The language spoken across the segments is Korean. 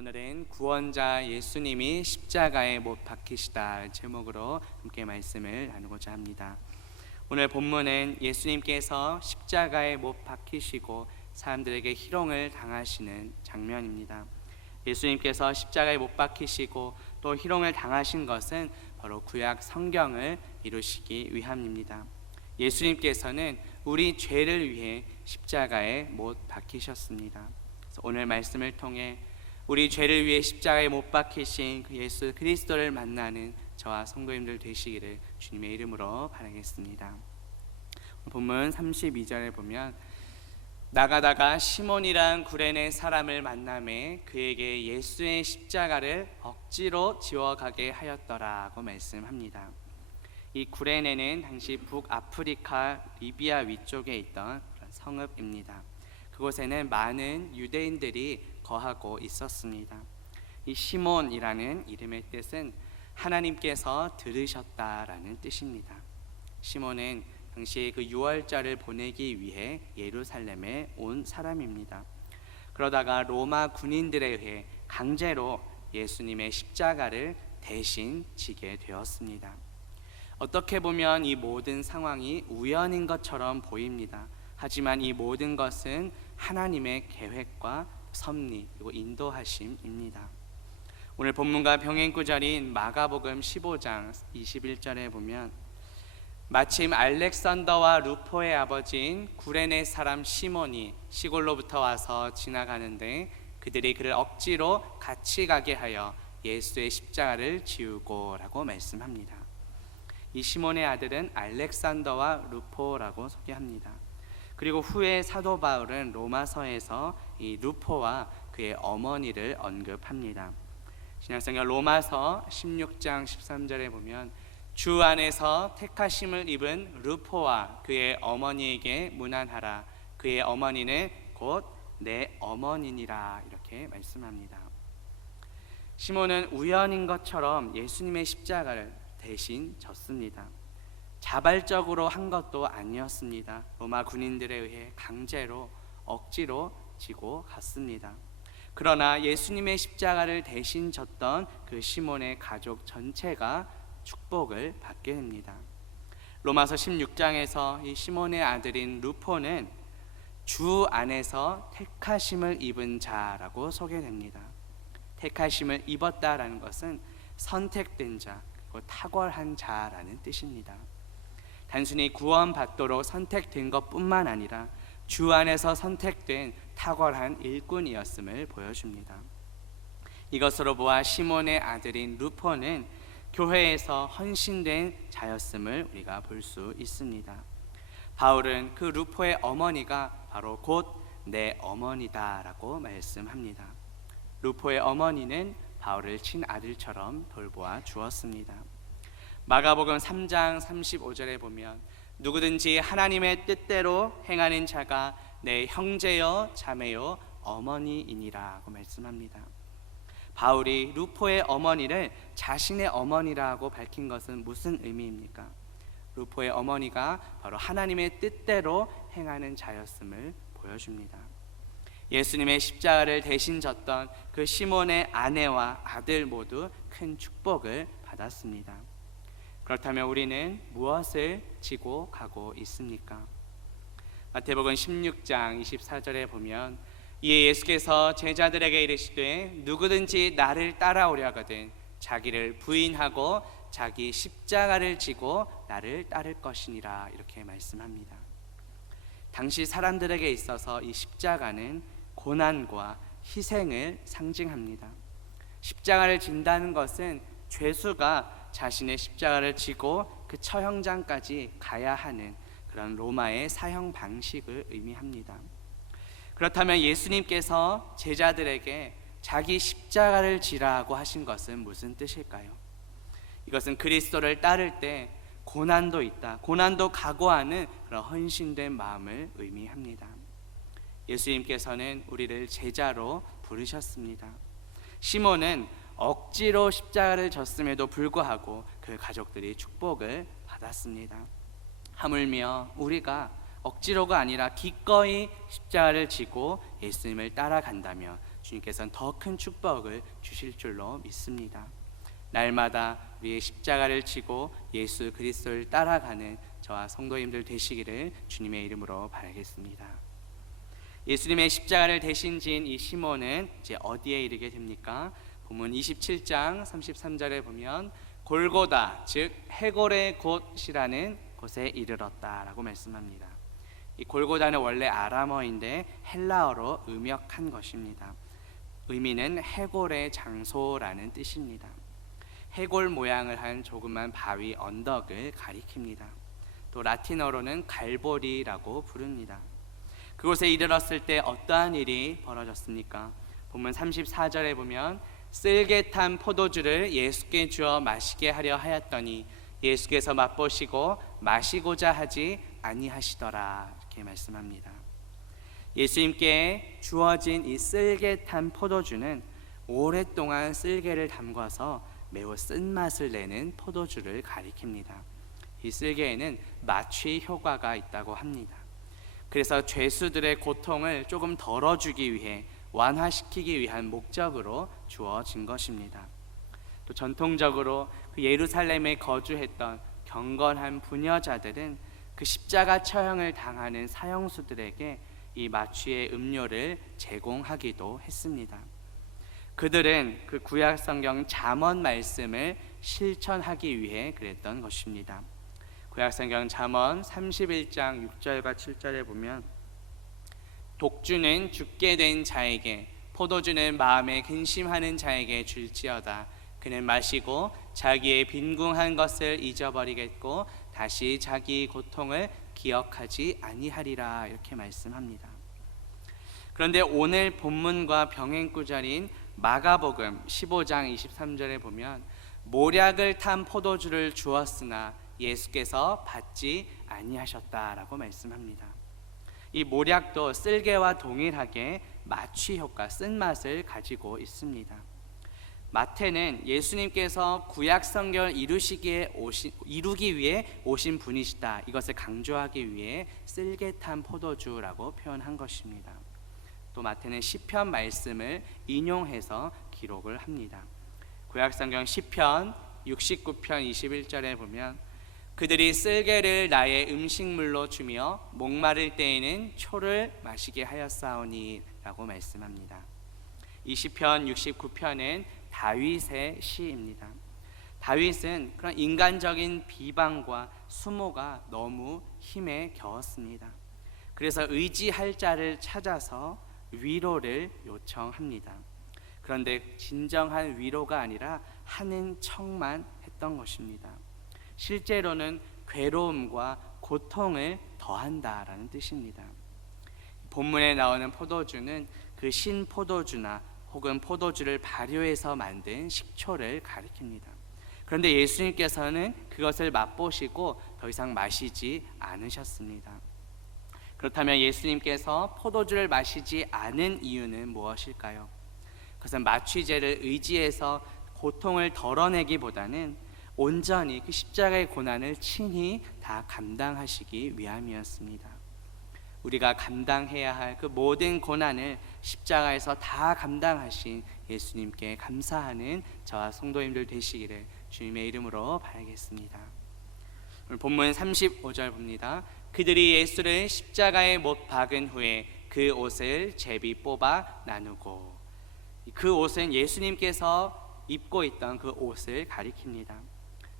오늘은 구원자 예수님이 십자가에 못 박히시다 제목으로 함께 말씀을 나누고자 합니다. 오늘 본문은 예수님께서 십자가에 못 박히시고 사람들에게 희롱을 당하시는 장면입니다. 예수님께서 십자가에 못 박히시고 또 희롱을 당하신 것은 바로 구약 성경을 이루시기 위함입니다. 예수님께서는 우리 죄를 위해 십자가에 못 박히셨습니다. 그래서 오늘 말씀을 통해 우리 죄를 위해 십자가에 못 박히신 그 예수 그리스도를 만나는 저와 성도님들 되시기를 주님의 이름으로 바라겠습니다. 본문 32절에 보면 나가다가 시몬이란 구레네 사람을 만나매 그에게 예수의 십자가를 억지로 지워가게 하였더라고 말씀합니다. 이 구레네는 당시 북아프리카 리비아 위쪽에 있던 그런 성읍입니다. 그곳에는 많은 유대인들이 거하고 있었습니다. 이 시몬이라는 이름의 뜻은 하나님께서 들으셨다라는 뜻입니다. 시몬은 당시 그 유월절을 보내기 위해 예루살렘에 온 사람입니다. 그러다가 로마 군인들에 의해 강제로 예수님의 십자가를 대신 지게 되었습니다. 어떻게 보면 이 모든 상황이 우연인 것처럼 보입니다. 하지만 이 모든 것은 하나님의 계획과 섭리 그리고 인도하심입니다. 오늘 본문과 병행 구절인 마가복음 15장 21절에 보면 마침 알렉산더와 루포의 아버지인 구레네 사람 시몬이 시골로부터 와서 지나가는데 그들이 그를 억지로 같이 가게 하여 예수의 십자가를 지우고라고 말씀합니다. 이 시몬의 아들은 알렉산더와 루포라고 소개합니다. 그리고 후에 사도 바울은 로마서에서 이 루포와 그의 어머니를 언급합니다. 신약성경 로마서 16장 13절에 보면 주 안에서 택하심을 입은 루포와 그의 어머니에게 문안하라. 그의 어머니는 곧 내 어머니니라 이렇게 말씀합니다. 시몬은 우연인 것처럼 예수님의 십자가를 대신 졌습니다. 자발적으로 한 것도 아니었습니다. 로마 군인들에 의해 강제로 억지로 지고 갔습니다. 그러나 예수님의 십자가를 대신 졌던 그 시몬의 가족 전체가 축복을 받게 됩니다. 로마서 16장에서 이 시몬의 아들인 루포는 주 안에서 택하심을 입은 자라고 소개됩니다. 택하심을 입었다라는 것은 선택된 자, 그리고 탁월한 자라는 뜻입니다. 단순히 구원받도록 선택된 것뿐만 아니라 주 안에서 선택된 탁월한 일꾼이었음을 보여줍니다. 이것으로 보아 시몬의 아들인 루포는 교회에서 헌신된 자였음을 우리가 볼 수 있습니다. 바울은 그 루포의 어머니가 바로 곧 내 어머니다라고 말씀합니다. 루포의 어머니는 바울을 친아들처럼 돌보아 주었습니다. 마가복음 3장 35절에 보면 누구든지 하나님의 뜻대로 행하는 자가 내 형제요 자매요 어머니이니라고 말씀합니다. 바울이 루포의 어머니를 자신의 어머니라고 밝힌 것은 무슨 의미입니까? 루포의 어머니가 바로 하나님의 뜻대로 행하는 자였음을 보여줍니다. 예수님의 십자가를 대신 졌던 그 시몬의 아내와 아들 모두 큰 축복을 받았습니다. 그렇다면 우리는 무엇을 지고 가고 있습니까? 마태복음 16장 24절에 보면 이에 예수께서 제자들에게 이르시되 누구든지 나를 따라오려거든 자기를 부인하고 자기 십자가를 지고 나를 따를 것이니라 이렇게 말씀합니다. 당시 사람들에게 있어서 이 십자가는 고난과 희생을 상징합니다. 십자가를 진다는 것은 죄수가 자신의 십자가를 지고 그 처형장까지 가야 하는 그런 로마의 사형 방식을 의미합니다. 그렇다면 예수님께서 제자들에게 자기 십자가를 지라고 하신 것은 무슨 뜻일까요? 이것은 그리스도를 따를 때 고난도 있다, 고난도 각오하는 그런 헌신된 마음을 의미합니다. 예수님께서는 우리를 제자로 부르셨습니다. 시몬은 억지로 십자가를 졌음에도 불구하고 그 가족들이 축복을 받았습니다. 하물며 우리가 억지로가 아니라 기꺼이 십자가를 지고 예수님을 따라간다면 주님께서는 더 큰 축복을 주실 줄로 믿습니다. 날마다 우리의 십자가를 지고 예수 그리스도를 따라가는 저와 성도님들 되시기를 주님의 이름으로 바라겠습니다. 예수님의 십자가를 대신 지은 이 시몬은 이제 어디에 이르게 됩니까? 본문 27장 33절에 보면 골고다, 즉 해골의 곳이라는 곳에 이르렀다라고 말씀합니다. 이 골고다는 원래 아람어인데 헬라어로 음역한 것입니다. 의미는 해골의 장소라는 뜻입니다. 해골 모양을 한 조그만 바위 언덕을 가리킵니다. 또 라틴어로는 갈보리라고 부릅니다. 그곳에 이르렀을 때 어떠한 일이 벌어졌습니까? 본문 34절에 보면 쓸개 탄 포도주를 예수께 주어 마시게 하려 하였더니 예수께서 맛보시고 마시고자 하지 아니하시더라, 이렇게 말씀합니다. 예수님께 주어진 이 쓸개 탄 포도주는 오랫동안 쓸개를 담궈서 매우 쓴맛을 내는 포도주를 가리킵니다. 이 쓸개에는 마취 효과가 있다고 합니다. 그래서 죄수들의 고통을 조금 덜어주기 위해 완화시키기 위한 목적으로 주어진 것입니다. 또 전통적으로 그 예루살렘에 거주했던 경건한 부녀자들은 그 십자가 처형을 당하는 사형수들에게 이 마취의 음료를 제공하기도 했습니다. 그들은 그 구약 성경 잠언 말씀을 실천하기 위해 그랬던 것입니다. 구약 성경 잠언 31장 6절과 7절에 보면 독주는 죽게 된 자에게, 포도주는 마음에 근심하는 자에게 줄지어다. 그는 마시고 자기의 빈궁한 것을 잊어버리겠고 다시 자기 고통을 기억하지 아니하리라, 이렇게 말씀합니다. 그런데 오늘 본문과 병행 구절인 마가복음 15장 23절에 보면 모략을 탄 포도주를 주었으나 예수께서 받지 아니하셨다라고 말씀합니다. 이 모략도 쓸개와 동일하게 마취 효과, 쓴맛을 가지고 있습니다. 마태는 예수님께서 구약 성경을 이루기 위해 오신 분이시다, 이것을 강조하기 위해 쓸개 탄 포도주라고 표현한 것입니다. 또 마태는 시편 말씀을 인용해서 기록을 합니다. 구약 성경 시편 69편 21절에 보면 그들이 쓸개를 나의 음식물로 주며 목마를 때에는 초를 마시게 하였사오니 라고 말씀합니다. 이 시편 69편은 다윗의 시입니다. 다윗은 그런 인간적인 비방과 수모가 너무 힘에 겨웠습니다. 그래서 의지할 자를 찾아서 위로를 요청합니다. 그런데 진정한 위로가 아니라 하는 척만 했던 것입니다. 실제로는 괴로움과 고통을 더한다라는 뜻입니다. 본문에 나오는 포도주는 그 신포도주나 혹은 포도주를 발효해서 만든 식초를 가리킵니다. 그런데 예수님께서는 그것을 맛보시고 더 이상 마시지 않으셨습니다. 그렇다면 예수님께서 포도주를 마시지 않은 이유는 무엇일까요? 그것은 마취제를 의지해서 고통을 덜어내기보다는 온전히 그 십자가의 고난을 친히 다 감당하시기 위함이었습니다. 우리가 감당해야 할 그 모든 고난을 십자가에서 다 감당하신 예수님께 감사하는 저와 성도님들 되시기를 주님의 이름으로 바라겠습니다. 오늘 본문 35절 봅니다. 그들이 예수를 십자가에 못 박은 후에 그 옷을 제비 뽑아 나누고, 그 옷은 예수님께서 입고 있던 그 옷을 가리킵니다.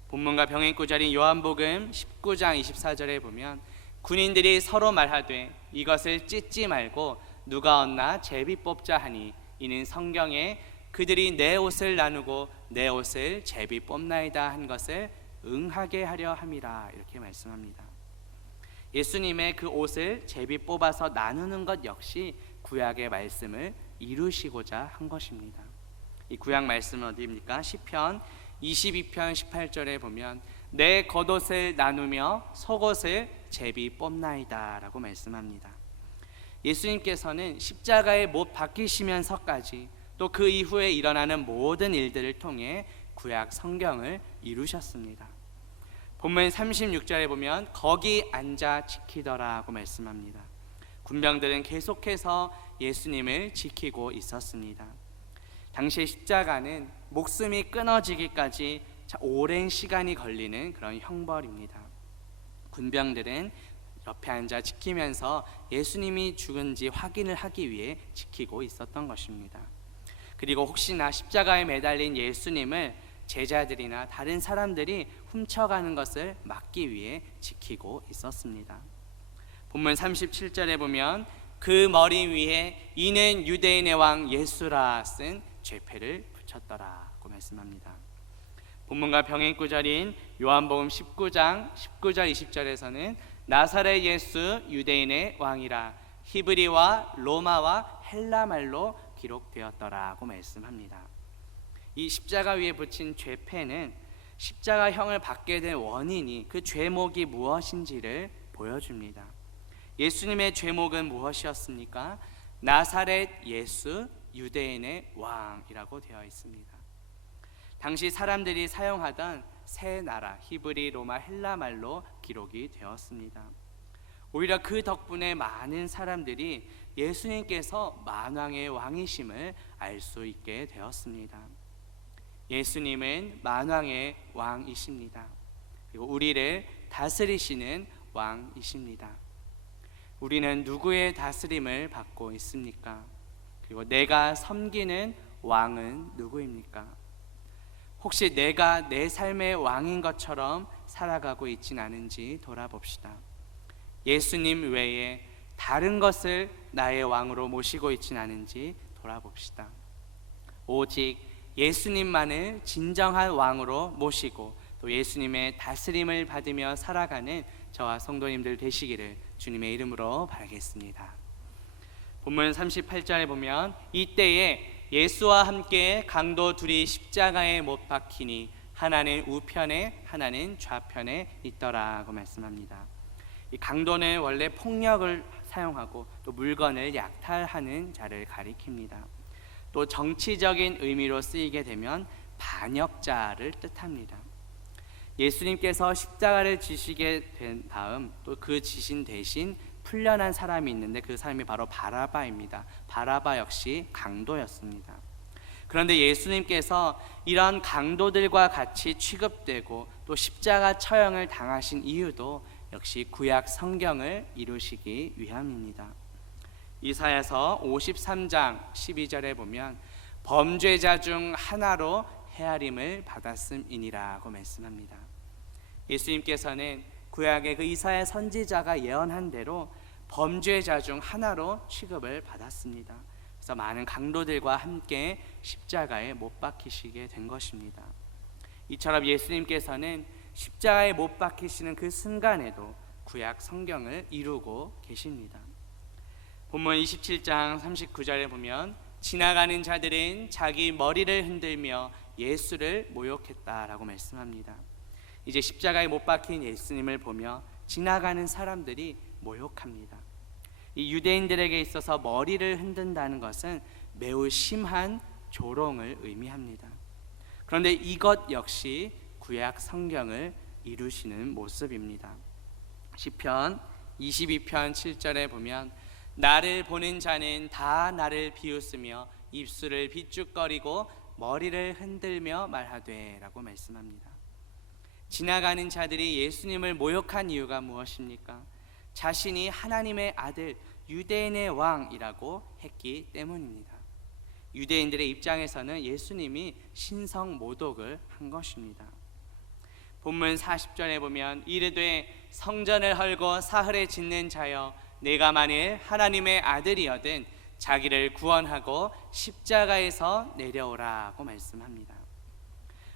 본문과 병행 구절인 요한복음 19장 24절에 보면 군인들이 서로 말하되 이것을 찢지 말고 누가 얻나 제비 뽑자 하니 이는 성경에 그들이 내 옷을 나누고 내 옷을 제비 뽑나이다 한 것을 응하게 하려 함이라, 이렇게 말씀합니다. 예수님의 그 옷을 제비 뽑아서 나누는 것 역시 구약의 말씀을 이루시고자 한 것입니다. 이 구약 말씀은 어디입니까? 시편 22편 18절에 보면 내 겉옷을 나누며 속옷을 제비 뽑나이다 라고 말씀합니다. 예수님께서는 십자가에 못 박히시면서까지 또 그 이후에 일어나는 모든 일들을 통해 구약 성경을 이루셨습니다. 본문 36절에 보면 거기 앉아 지키더라 고 말씀합니다. 군병들은 계속해서 예수님을 지키고 있었습니다. 당시의 십자가는 목숨이 끊어지기까지 오랜 시간이 걸리는 그런 형벌입니다. 군병들은 옆에 앉아 지키면서 예수님이 죽은지 확인을 하기 위해 지키고 있었던 것입니다. 그리고 혹시나 십자가에 매달린 예수님을 제자들이나 다른 사람들이 훔쳐가는 것을 막기 위해 지키고 있었습니다. 본문 37절에 보면 그 머리 위에 이는 유대인의 왕 예수라 쓴 죄패를 붙였더라고 말씀합니다. 본문과 병행 구절인 요한복음 19장 19절 20절에서는 나사렛 예수 유대인의 왕이라 히브리와 로마와 헬라 말로 기록되었더라고 말씀합니다. 이 십자가 위에 붙인 죄패는 십자가형을 받게 된 원인이 그 죄목이 무엇인지를 보여줍니다. 예수님의 죄목은 무엇이었습니까? 나사렛 예수 유대인의 왕이라고 되어 있습니다. 당시 사람들이 사용하던 세 나라 히브리, 로마, 헬라 말로 기록이 되었습니다. 오히려 그 덕분에 많은 사람들이 예수님께서 만왕의 왕이심을 알 수 있게 되었습니다. 예수님은 만왕의 왕이십니다. 그리고 우리를 다스리시는 왕이십니다. 우리는 누구의 다스림을 받고 있습니까? 그리고 내가 섬기는 왕은 누구입니까? 혹시 내가 내 삶의 왕인 것처럼 살아가고 있진 않은지 돌아봅시다. 예수님 외에 다른 것을 나의 왕으로 모시고 있진 않은지 돌아봅시다. 오직 예수님만을 진정한 왕으로 모시고 또 예수님의 다스림을 받으며 살아가는 저와 성도님들 되시기를 주님의 이름으로 바라겠습니다. 본문 38절에 보면 이때에 예수와 함께 강도 둘이 십자가에 못 박히니 하나는 우편에 하나는 좌편에 있더라고 말씀합니다. 이 강도는 원래 폭력을 사용하고 또 물건을 약탈하는 자를 가리킵니다. 또 정치적인 의미로 쓰이게 되면 반역자를 뜻합니다. 예수님께서 십자가를 지시게 된 다음 또 그 지신 대신 풀려난 사람이 있는데 그 사람이 바로 바라바입니다. 바라바 역시 강도였습니다. 그런데 예수님께서 이런 강도들과 같이 취급되고 또 십자가 처형을 당하신 이유도 역시 구약 성경을 이루시기 위함입니다. 이사야서 53장 12절에 보면 범죄자 중 하나로 헤아림을 받았음이니라고 말씀합니다. 예수님께서는 구약의 그 이사야 선지자가 예언한 대로 범죄자 중 하나로 취급을 받았습니다. 그래서 많은 강도들과 함께 십자가에 못 박히시게 된 것입니다. 이처럼 예수님께서는 십자가에 못 박히시는 그 순간에도 구약 성경을 이루고 계십니다. 본문 27장 39절에 보면 지나가는 자들은 자기 머리를 흔들며 예수를 모욕했다라고 말씀합니다. 이제 십자가에 못 박힌 예수님을 보며 지나가는 사람들이 모욕합니다. 이 유대인들에게 있어서 머리를 흔든다는 것은 매우 심한 조롱을 의미합니다. 그런데 이것 역시 구약 성경을 이루시는 모습입니다. 시편 22편 7절에 보면 나를 보는 자는 다 나를 비웃으며 입술을 비죽거리고 머리를 흔들며 말하되 라고 말씀합니다. 지나가는 자들이 예수님을 모욕한 이유가 무엇입니까? 자신이 하나님의 아들 유대인의 왕이라고 했기 때문입니다. 유대인들의 입장에서는 예수님이 신성 모독을 한 것입니다. 본문 40절에 보면 이르되 성전을 헐고 사흘에 짓는 자여 내가 만일 하나님의 아들이어든 자기를 구원하고 십자가에서 내려오라고 말씀합니다.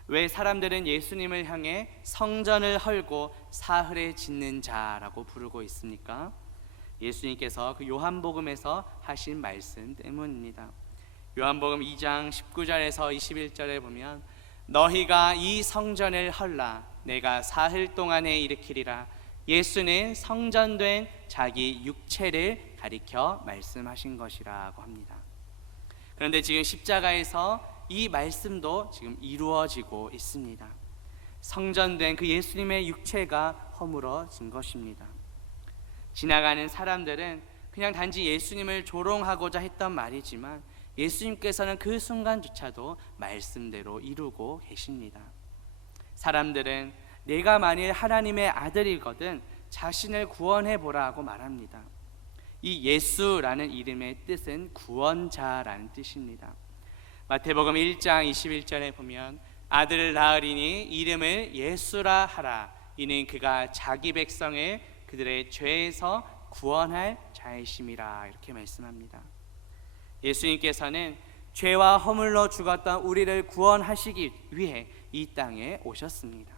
왜 사람들은 예수님을 향해 성전을 헐고 사흘에 짓는 자라고 부르고 있습니까? 예수님께서 그 요한복음에서 하신 말씀 때문입니다. 요한복음 2장 19절에서 21절에 보면 너희가 이 성전을 헐라 내가 사흘 동안에 일으키리라. 예수는 성전된 자기 육체를 가리켜 말씀하신 것이라고 합니다. 그런데 지금 십자가에서 이 말씀도 지금 이루어지고 있습니다. 성전된 그 예수님의 육체가 허물어진 것입니다. 지나가는 사람들은 그냥 단지 예수님을 조롱하고자 했던 말이지만 예수님께서는 그 순간조차도 말씀대로 이루고 계십니다. 사람들은 내가 만일 하나님의 아들이거든 자신을 구원해 보라고 말합니다. 이 예수라는 이름의 뜻은 구원자라는 뜻입니다. 마태복음 1장 21절에 보면 아들을 낳으리니 이름을 예수라 하라. 이는 그가 자기 백성을 그들의 죄에서 구원할 자이심이라. 이렇게 말씀합니다. 예수님께서는 죄와 허물로 죽었던 우리를 구원하시기 위해 이 땅에 오셨습니다.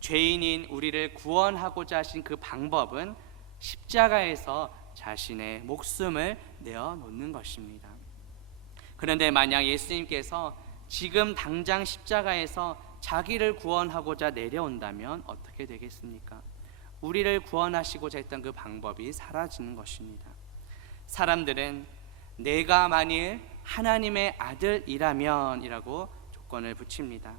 죄인인 우리를 구원하고자 하신 그 방법은 십자가에서 자신의 목숨을 내어놓는 것입니다. 그런데 만약 예수님께서 지금 당장 십자가에서 자기를 구원하고자 내려온다면 어떻게 되겠습니까? 우리를 구원하시고자 했던 그 방법이 사라지는 것입니다. 사람들은 내가 만일 하나님의 아들이라면 이라고 조건을 붙입니다.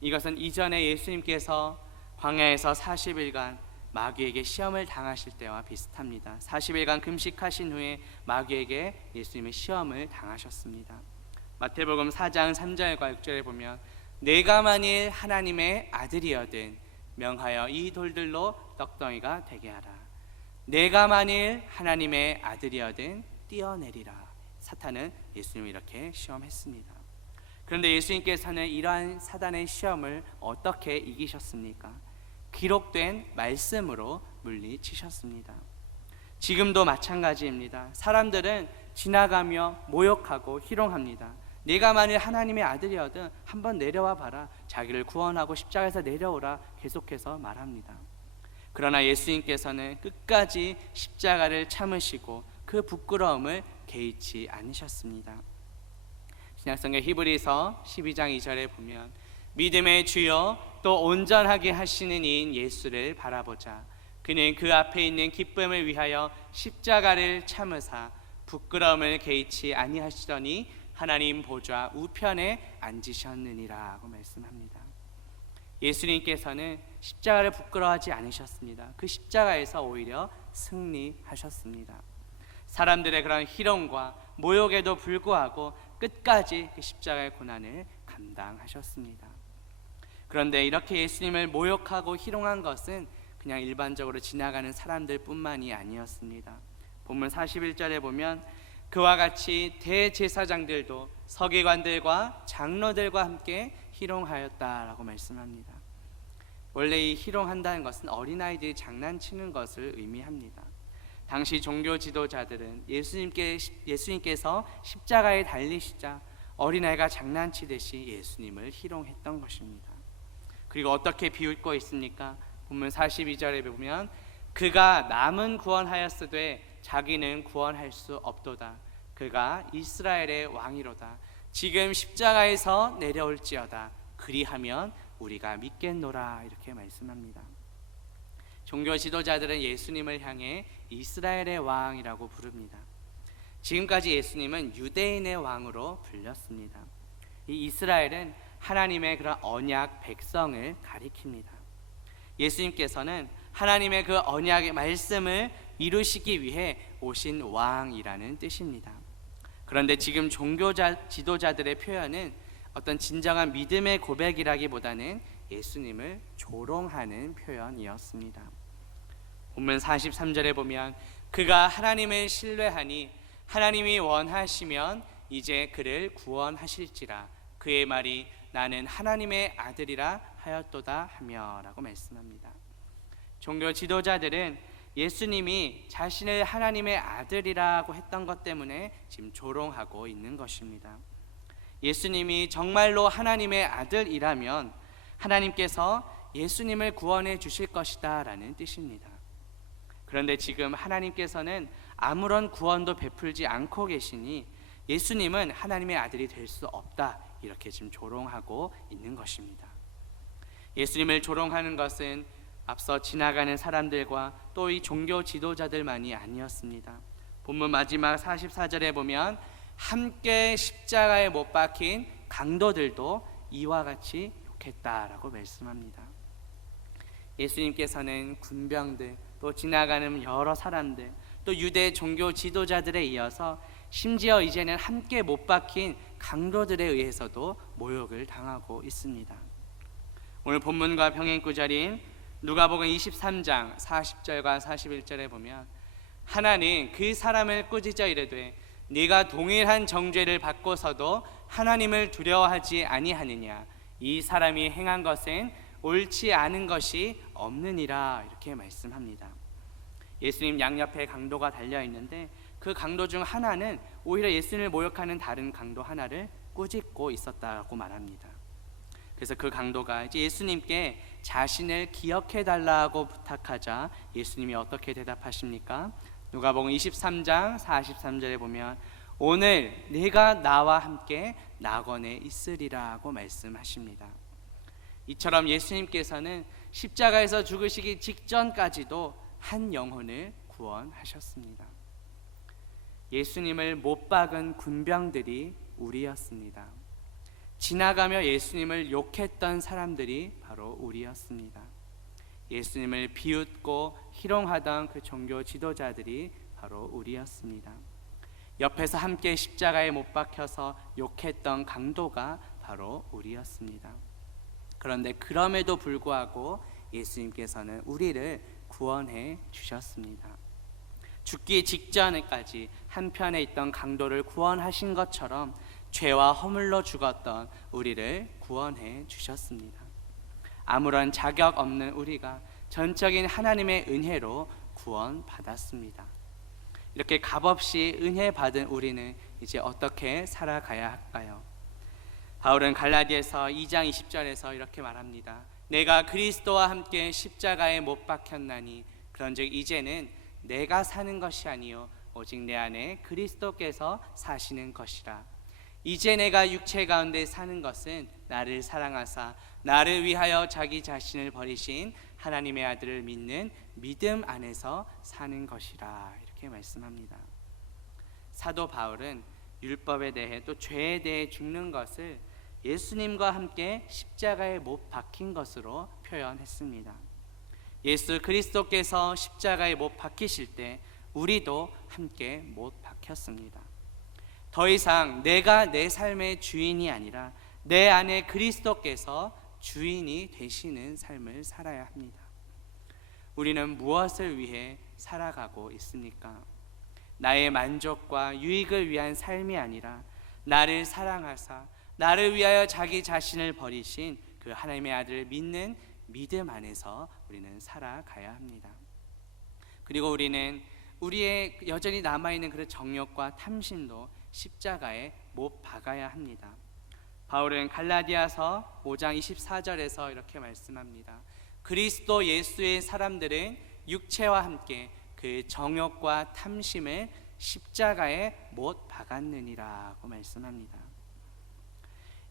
이것은 이전에 예수님께서 광야에서 40일간 마귀에게 시험을 당하실 때와 비슷합니다. 40일간 금식하신 후에 마귀에게 예수님의 시험을 당하셨습니다. 마태복음 4장 3절과 6절에 보면 내가 만일 하나님의 아들이어든 명하여 이 돌들로 떡덩이가 되게 하라. 내가 만일 하나님의 아들이어든 뛰어내리라. 사탄은 예수님을 이렇게 시험했습니다. 그런데 예수님께서는 이러한 사단의 시험을 어떻게 이기셨습니까? 기록된 말씀으로 물리치셨습니다. 지금도 마찬가지입니다. 사람들은 지나가며 모욕하고 희롱합니다. 네가 만일 하나님의 아들이어든 한번 내려와 봐라. 자기를 구원하고 십자가에서 내려오라. 계속해서 말합니다. 그러나 예수님께서는 끝까지 십자가를 참으시고 그 부끄러움을 개의치 않으셨습니다. 신약성경 히브리서 12장 2절에 보면 믿음의 주여 또 온전하게 하시는 이인 예수를 바라보자. 그는 그 앞에 있는 기쁨을 위하여 십자가를 참으사 부끄러움을 개의치 아니하시더니 하나님 보좌 우편에 앉으셨느니라고 말씀합니다. 예수님께서는 십자가를 부끄러워하지 않으셨습니다. 그 십자가에서 오히려 승리하셨습니다. 사람들의 그런 희롱과 모욕에도 불구하고 끝까지 그 십자가의 고난을 감당하셨습니다. 그런데 이렇게 예수님을 모욕하고 희롱한 것은 그냥 일반적으로 지나가는 사람들 뿐만이 아니었습니다. 본문 41절에 보면 그와 같이 대제사장들도 서기관들과 장로들과 함께 희롱하였다라고 말씀합니다. 원래 이 희롱한다는 것은 어린아이들이 장난치는 것을 의미합니다. 당시 종교 지도자들은 예수님께서 십자가에 달리시자 어린아이가 장난치듯이 예수님을 희롱했던 것입니다. 그리고 어떻게 비웃고 있습니까? 본문 42절에 보면 그가 남은 구원하였으되 자기는 구원할 수 없도다. 그가 이스라엘의 왕이로다. 지금 십자가에서 내려올지어다. 그리하면 우리가 믿겠노라. 이렇게 말씀합니다. 종교 지도자들은 예수님을 향해 이스라엘의 왕이라고 부릅니다. 지금까지 예수님은 유대인의 왕으로 불렸습니다. 이 이스라엘은 하나님의 그런 언약 백성을 가리킵니다. 예수님께서는 하나님의 그 언약의 말씀을 이루시기 위해 오신 왕이라는 뜻입니다. 그런데 지금 종교 지도자들의 표현은 어떤 진정한 믿음의 고백이라기보다는 예수님을 조롱하는 표현이었습니다. 본문 43절에 보면 그가 하나님을 신뢰하니 하나님이 원하시면 이제 그를 구원하실지라. 그의 말이 나는 하나님의 아들이라 하였도다 하며 라고 말씀합니다. 종교 지도자들은 예수님이 자신을 하나님의 아들이라고 했던 것 때문에 지금 조롱하고 있는 것입니다. 예수님이 정말로 하나님의 아들이라면 하나님께서 예수님을 구원해 주실 것이다 라는 뜻입니다. 그런데 지금 하나님께서는 아무런 구원도 베풀지 않고 계시니 예수님은 하나님의 아들이 될 수 없다, 이렇게 지금 조롱하고 있는 것입니다. 예수님을 조롱하는 것은 앞서 지나가는 사람들과 또 이 종교 지도자들만이 아니었습니다. 본문 마지막 44절에 보면 함께 십자가에 못 박힌 강도들도 이와 같이 욕했다라고 말씀합니다. 예수님께서는 군병들, 또 지나가는 여러 사람들, 또 유대 종교 지도자들에 이어서 심지어 이제는 함께 못 박힌 강도들에 의해서도 모욕을 당하고 있습니다. 오늘 본문과 병행 구절인 누가복음 23장 40절과 41절에 보면 하나는 그 사람을 꾸짖어 이르되 네가 동일한 정죄를 받고서도 하나님을 두려워하지 아니하느냐, 이 사람이 행한 것은 옳지 않은 것이 없느니라, 이렇게 말씀합니다. 예수님 양옆에 강도가 달려있는데 그 강도 중 하나는 오히려 예수님을 모욕하는 다른 강도 하나를 꾸짖고 있었다고 말합니다. 그래서 그 강도가 이제 예수님께 자신을 기억해달라고 부탁하자 예수님이 어떻게 대답하십니까? 누가복음 23장 43절에 보면 오늘 네가 나와 함께 낙원에 있으리라고 말씀하십니다. 이처럼 예수님께서는 십자가에서 죽으시기 직전까지도 한 영혼을 구원하셨습니다. 예수님을 못 박은 군병들이 우리였습니다. 지나가며 예수님을 욕했던 사람들이 바로 우리였습니다. 예수님을 비웃고 희롱하던 그 종교 지도자들이 바로 우리였습니다. 옆에서 함께 십자가에 못 박혀서 욕했던 강도가 바로 우리였습니다. 그런데 그럼에도 불구하고 예수님께서는 우리를 구원해 주셨습니다. 죽기 직전까지 한편에 있던 강도를 구원하신 것처럼 죄와 허물로 죽었던 우리를 구원해 주셨습니다. 아무런 자격 없는 우리가 전적인 하나님의 은혜로 구원받았습니다. 이렇게 값없이 은혜 받은 우리는 이제 어떻게 살아가야 할까요? 바울은 갈라디아서 2장 20절에서 이렇게 말합니다. 내가 그리스도와 함께 십자가에 못 박혔나니 그런즉 이제는 내가 사는 것이 아니요 오직 내 안에 그리스도께서 사시는 것이라. 이제 내가 육체 가운데 사는 것은 나를 사랑하사 나를 위하여 자기 자신을 버리신 하나님의 아들을 믿는 믿음 안에서 사는 것이라, 이렇게 말씀합니다. 사도 바울은 율법에 대해 또 죄에 대해 죽는 것을 예수님과 함께 십자가에 못 박힌 것으로 표현했습니다. 예수 그리스도께서 십자가에 못 박히실 때 우리도 함께 못 박혔습니다. 더 이상 내가 내 삶의 주인이 아니라 내 안에 그리스도께서 주인이 되시는 삶을 살아야 합니다. 우리는 무엇을 위해 살아가고 있습니까? 나의 만족과 유익을 위한 삶이 아니라 나를 사랑하사 나를 위하여 자기 자신을 버리신 그 하나님의 아들을 믿는 믿음 안에서 우리는 살아가야 합니다. 그리고 우리는 우리의 여전히 남아있는 그런 정욕과 탐심도 십자가에 못 박아야 합니다. 바울은 갈라디아서 5장 24절에서 이렇게 말씀합니다. 그리스도 예수의 사람들은 육체와 함께 그 정욕과 탐심을 십자가에 못 박았느니라고 말씀합니다.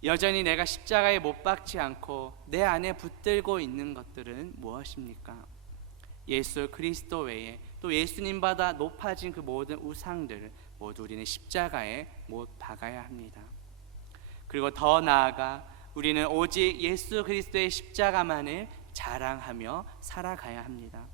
여전히 내가 십자가에 못 박지 않고 내 안에 붙들고 있는 것들은 무엇입니까? 예수 그리스도 외에 또 예수님보다 높아진 그 모든 우상들 모두 우리는 십자가에 못 박아야 합니다. 그리고 더 나아가 우리는 오직 예수 그리스도의 십자가만을 자랑하며 살아가야 합니다.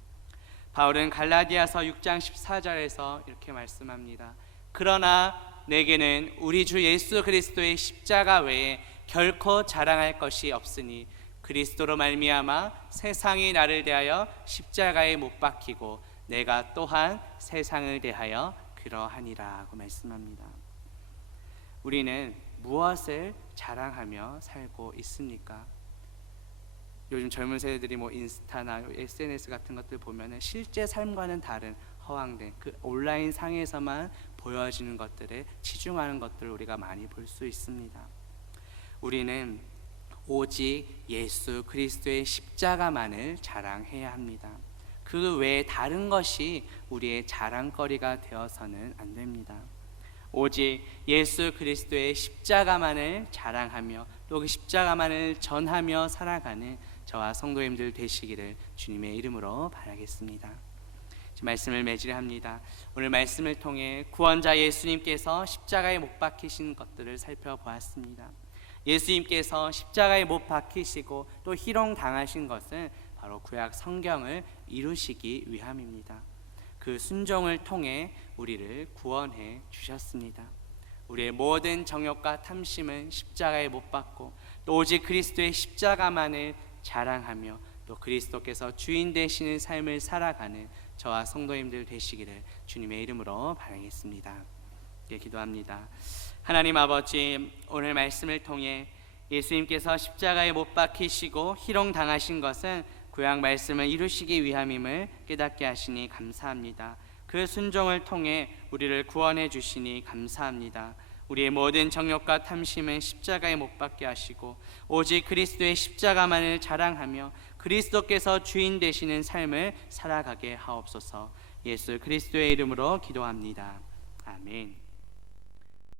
바울은 갈라디아서 6장 14절에서 이렇게 말씀합니다. 그러나 내게는 우리 주 예수 그리스도의 십자가 외에 결코 자랑할 것이 없으니 그리스도로 말미암아 세상이 나를 대하여 십자가에 못 박히고 내가 또한 세상을 대하여 그러하니라고 말씀합니다. 우리는 무엇을 자랑하며 살고 있습니까? 요즘 젊은 세대들이 인스타나 SNS 같은 것들 보면은 실제 삶과는 다른 허황된 그 온라인 상에서만 보여지는 것들에 치중하는 것들을 우리가 많이 볼 수 있습니다. 우리는 오직 예수 그리스도의 십자가만을 자랑해야 합니다. 그 외에 다른 것이 우리의 자랑거리가 되어서는 안 됩니다. 오직 예수 그리스도의 십자가만을 자랑하며 또 그 십자가만을 전하며 살아가는 저와 성도님들 되시기를 주님의 이름으로 바라겠습니다. 말씀을 맺으려합니다. 오늘 말씀을 통해 구원자 예수님께서 십자가에 못 박히신 것들을 살펴보았습니다. 예수님께서 십자가에 못 박히시고 또 희롱당하신 것은 바로 구약 성경을 이루시기 위함입니다. 그 순종을 통해 우리를 구원해 주셨습니다. 우리의 모든 정욕과 탐심은 십자가에 못 박고 또 오직 그리스도의 십자가만을 자랑하며 또 그리스도께서 주인 되시는 삶을 살아가는 저와 성도님들 되시기를 주님의 이름으로 바라겠습니다. 예, 기도합니다. 하나님 아버지, 오늘 말씀을 통해 예수님께서 십자가에 못 박히시고 희롱당하신 것은 구약 말씀을 이루시기 위함임을 깨닫게 하시니 감사합니다. 그 순종을 통해 우리를 구원해 주시니 감사합니다. 우리의 모든 정욕과 탐심은 십자가에 못 박게 하시고 오직 그리스도의 십자가만을 자랑하며 그리스도께서 주인 되시는 삶을 살아가게 하옵소서. 예수 그리스도의 이름으로 기도합니다. 아멘.